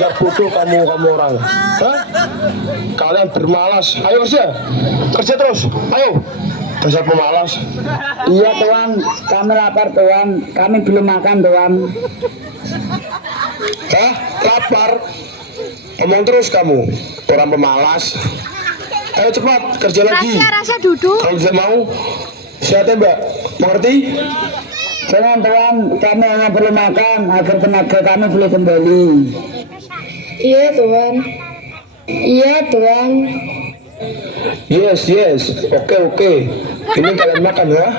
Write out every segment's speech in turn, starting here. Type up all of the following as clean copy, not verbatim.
Dasar bodoh kamu orang. Hah? Kalian bermalas. Ayo kerja. Kerja terus. Ayo. Dasar pemalas. Iya tuan, kami lapar tuan, kami belum makan tuan. Hah? Lapar? Ngomong terus kamu, orang pemalas. Ayo cepat, kerja lagi. Rahasia duduk. Kalau tidak mau, saya tembak. Mengerti? Jangan tuan, kami hanya perlu makan agar tenaga kami boleh kembali. Iya tuan. Iya tuan. Yes, yes. Oke. Ini kalian makan ya.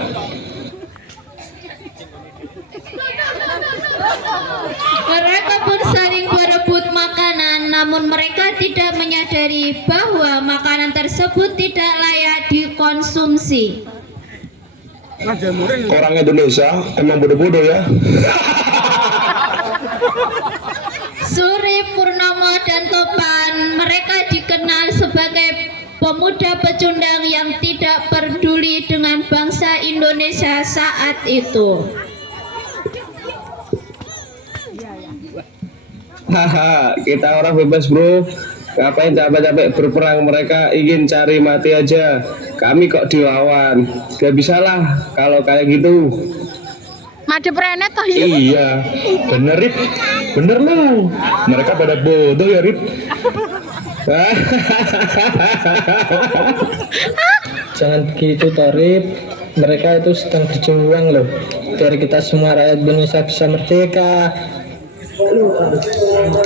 Mereka pun saling berebut makanan, namun mereka tidak menyadari bahwa makanan tersebut tidak layak dikonsumsi. Orang Indonesia emang bodoh-bodoh ya. Suri, Purnomo, dan Topan, mereka dikenal sebagai pemuda pecundang yang tidak peduli dengan bangsa Indonesia saat itu. Haha, kita orang bebas bro. Ngapain capek-capek berperang, mereka ingin cari mati aja. Kami kok dilawan. Gak bisa lah kalau kayak gitu. Madep Renet toh ya. Iya, bener Rip. Bener lu. Mereka pada bodoh ya Rip. Jangan begitu Torip, mereka itu sedang berjuang loh, biar kita semua rakyat Indonesia bisa merdeka.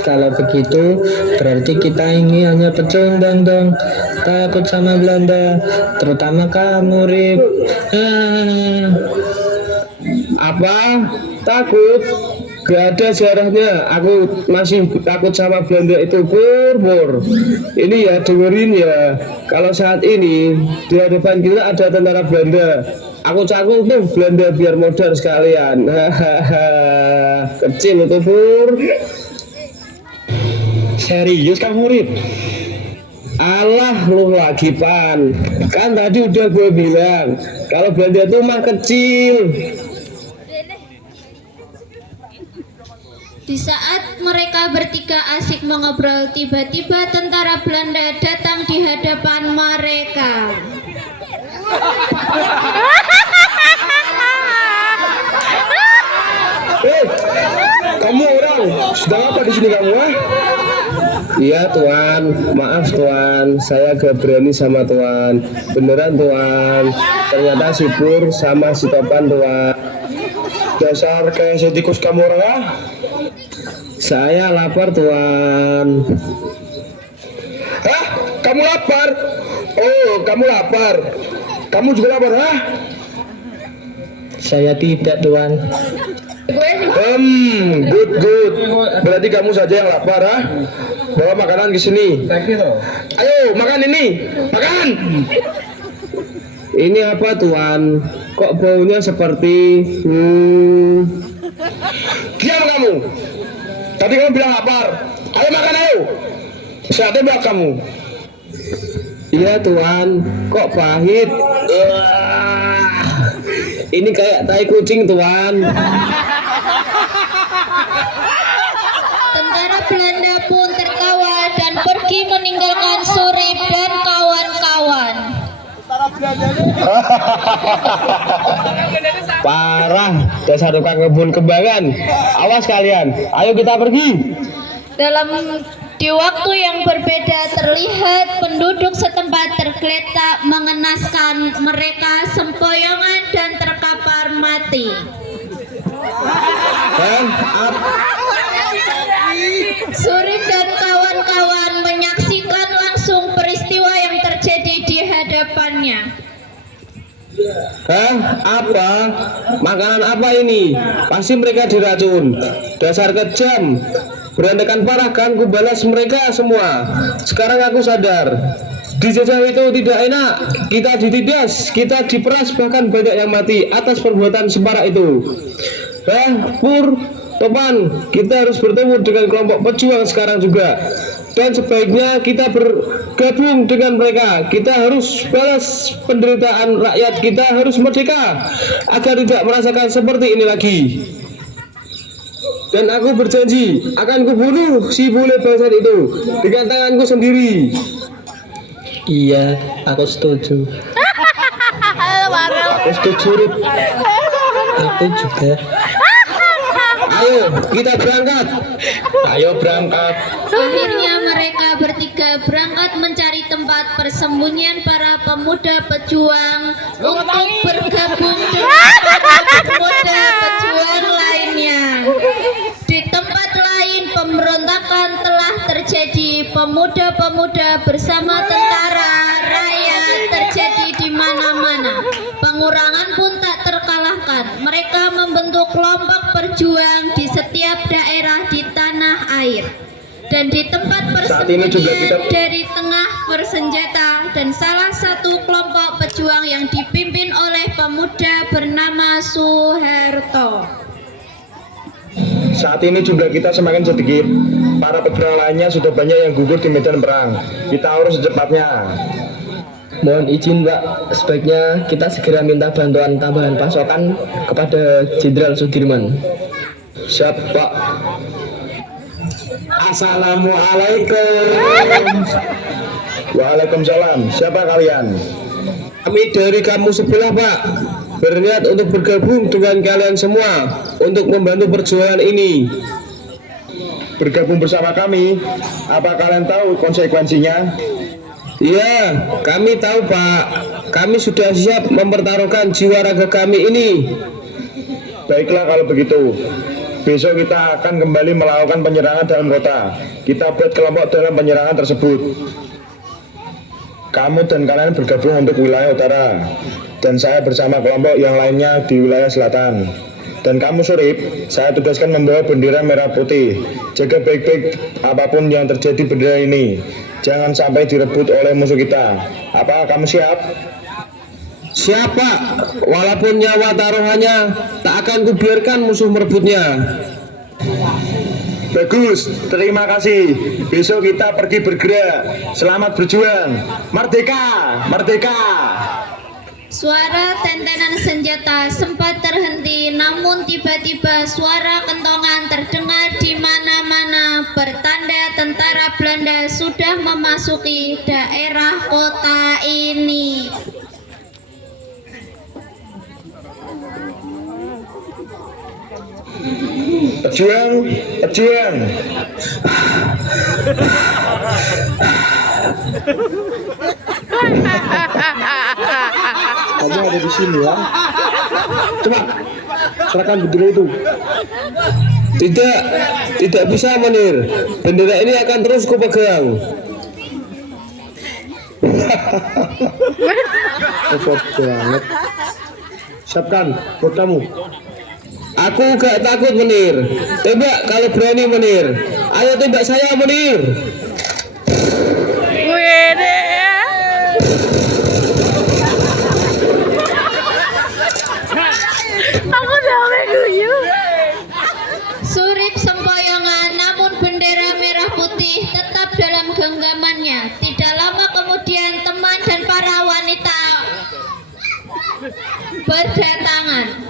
Kalau begitu berarti kita ini hanya pecundang dong, takut sama Belanda, terutama kamu Rip. Apa? Takut? Gak ada sejarahnya. Aku masih takut sama Belanda itu pur. Ini ya dengerin ya. Kalau saat ini di hadapan kita ada tentara Belanda, aku cangkul tuh Belanda biar modal sekalian. Kecil itu pur. Serius kamu Rip? Alah lu lagi pan. Kan tadi udah gue bilang kalau Belanda tuh mah kecil. Di saat mereka bertiga asik mengobrol, tiba-tiba tentara Belanda datang di hadapan mereka. Kamu orang sedang apa di sini kamu? Iya tuan, maaf tuan, saya gak berani sama tuan. Beneran tuan, ternyata si Pur sama si Topan tuan. Dasar kayak setikus kamu orang ya. Saya lapar tuan. Hah? Kamu lapar? Oh, kamu lapar. Kamu juga lapar, hah? Saya tidak tuan. Good. Berarti kamu saja yang lapar, ha? Bawa makanan ke sini. Ayo, makan ini. Makan. Ini apa tuan? Kok baunya seperti Diam kamu. Tadi kamu bilang lapar. Ayo makan, ayo. Saya tembak kamu. Iya tuan, kok pahit? Ini kayak tai kucing tuan. Tentara Belanda pun tertawa dan pergi meninggalkan Surip dan kawan-kawan. Parah, dasar tukang kebun kembangan. Awas kalian, ayo kita pergi. Di waktu yang berbeda terlihat penduduk setempat tergeletak mengenaskan, mereka sempoyongan dan terkapar mati. Surip dan kawan-kawan menyaksikan langsung peristiwa yang terjadi di hadapannya. Hah? Apa? Makanan apa ini? Pasti mereka diracun. Dasar kejam. Berandakan parah kan, ku balas mereka semua. Sekarang aku sadar. Dijajah itu tidak enak. Kita ditindas, kita diperas, bahkan banyak yang mati atas perbuatan separah itu. Pur, Topan, kita harus bertemu dengan kelompok pejuang sekarang juga. Dan sebaiknya kita bergabung dengan mereka. Kita harus balas penderitaan rakyat, kita harus merdeka agar tidak merasakan seperti ini lagi. Dan aku berjanji akan kubunuh si bule bangsat itu dengan tanganku sendiri. Iya, aku setuju. Aku setuju, Rip. Aku juga. Ayo kita berangkat. Ayo berangkat. Akhirnya mereka bertiga berangkat mencari tempat persembunyian para pemuda pejuang untuk bergabung dengan para pemuda pejuang lainnya. Di tempat lain pemberontakan telah terjadi. Pemuda-pemuda bersama tentara rakyat terjadi di mana-mana. Pengurangan pun tak terkalahkan. Mereka membentuk kelompok perjuang di setiap daerah di tanah air. Dan di tempat Saat ini juga persembunyian kita- dari tengah bersenjata dan salah satu kelompok pejuang yang dipimpin oleh pemuda bernama Soeharto. Saat ini jumlah kita semakin sedikit. Para pejuang lainnya sudah banyak yang gugur di medan perang. Kita harus secepatnya. Mohon izin Pak, sebaiknya kita segera minta bantuan tambahan pasokan kepada Jenderal Sudirman. Siap, Pak. Assalamualaikum. Waalaikumsalam. Siapa kalian? Kami dari kamu sebelah, Pak, berniat untuk bergabung dengan kalian semua untuk membantu perjuangan ini. Bergabung bersama kami. Apa kalian tahu konsekuensinya? Iya, kami tahu, Pak. Kami sudah siap mempertaruhkan jiwa raga kami ini. Baiklah kalau begitu. Besok kita akan kembali melakukan penyerangan dalam kota. Kita buat kelompok dalam penyerangan tersebut. Kamu dan kalian bergabung untuk wilayah utara, dan saya bersama kelompok yang lainnya di wilayah selatan. Dan kamu Surip, saya tugaskan membawa bendera merah putih. Jaga baik-baik apapun yang terjadi bendera ini. Jangan sampai direbut oleh musuh kita. Apa kamu siap? Siap, Pak. Walaupun nyawa taruhannya, tak akan kubiarkan musuh merebutnya. Bagus, terima kasih. Besok kita pergi bergerak. Selamat berjuang. Merdeka! Merdeka! Suara tentenan senjata sempat terhenti, namun tiba-tiba suara kentongan terdengar di mana-mana, bertanda tentara Belanda sudah memasuki daerah kota ini. Pejuang, pejuang. Kamu ada di sini ya. Coba serahkan bendera itu. Tidak bisa, Menir. Bendera ini akan terus kupegang. Repot banget. Siapkan rodamu. Aku gak takut, Menir. Tembak kalau berani, Menir. Ayo tembak saya, Menir. Aku udah guyu. Surip sempoyongan, namun bendera merah putih tetap dalam genggamannya. Tidak lama kemudian teman dan para wanita berdatangan.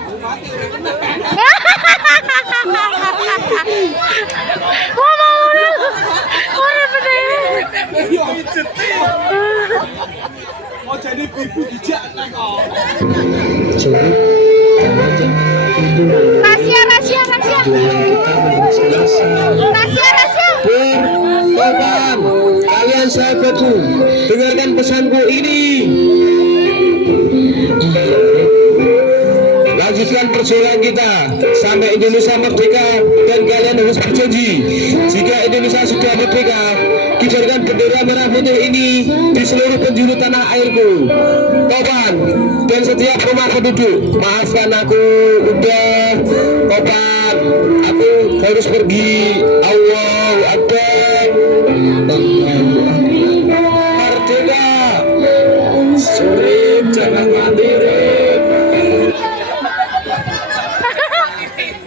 Jadi, kamu jangan tidur. Rahasia, rahasia, rahasia. Perjuangan kita belum selesai. Rahasia, rahasia. Kawan, kalian sahabatku, dengarkan pesanku ini. Lanjutkan perjuangan kita sampai Indonesia merdeka, dan kalian harus berjanji jika Indonesia sudah merdeka, kibarkan bendera merah putih ini di seluruh penjuru tanah airku. Kawan dan setiap rumah penduduk, maafkan aku, udah. Kawan, aku harus pergi. Allahu Akbar. Merdeka. Surip, jangan mandiri.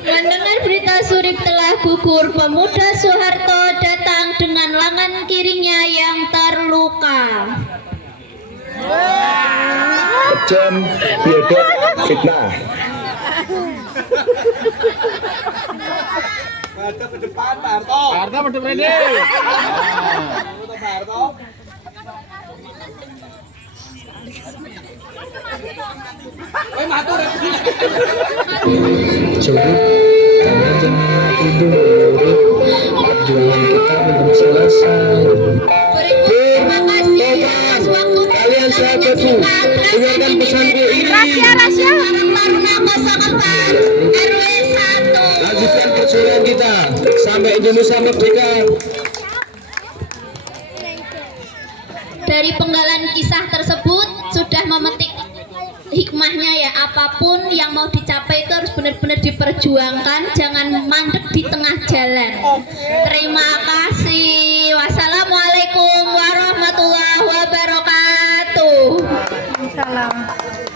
Mendengar berita Surip telah gugur, pemuda Soeharto datang dengan lengan kirinya yang terluka. Kejam, biadab, fitnah. Jadi, kamu jangan mati dulu, Rik. Perjuangan kita belum selesai. Terima kasih atas waktu Kalian sahabatku, dengarkan pesanku ini. Rahasia, rahasia. Taruna 04 RW 1. Lanjutkan perjuangan kita sampai Indonesia merdeka. Dari penggalan kisah tersebut sudah memetik hikmahnya ya, apapun yang mau dicapai itu harus benar-benar diperjuangkan, jangan mandek di tengah jalan. Terima kasih. Wassalamualaikum warahmatullahi wabarakatuh. Salam.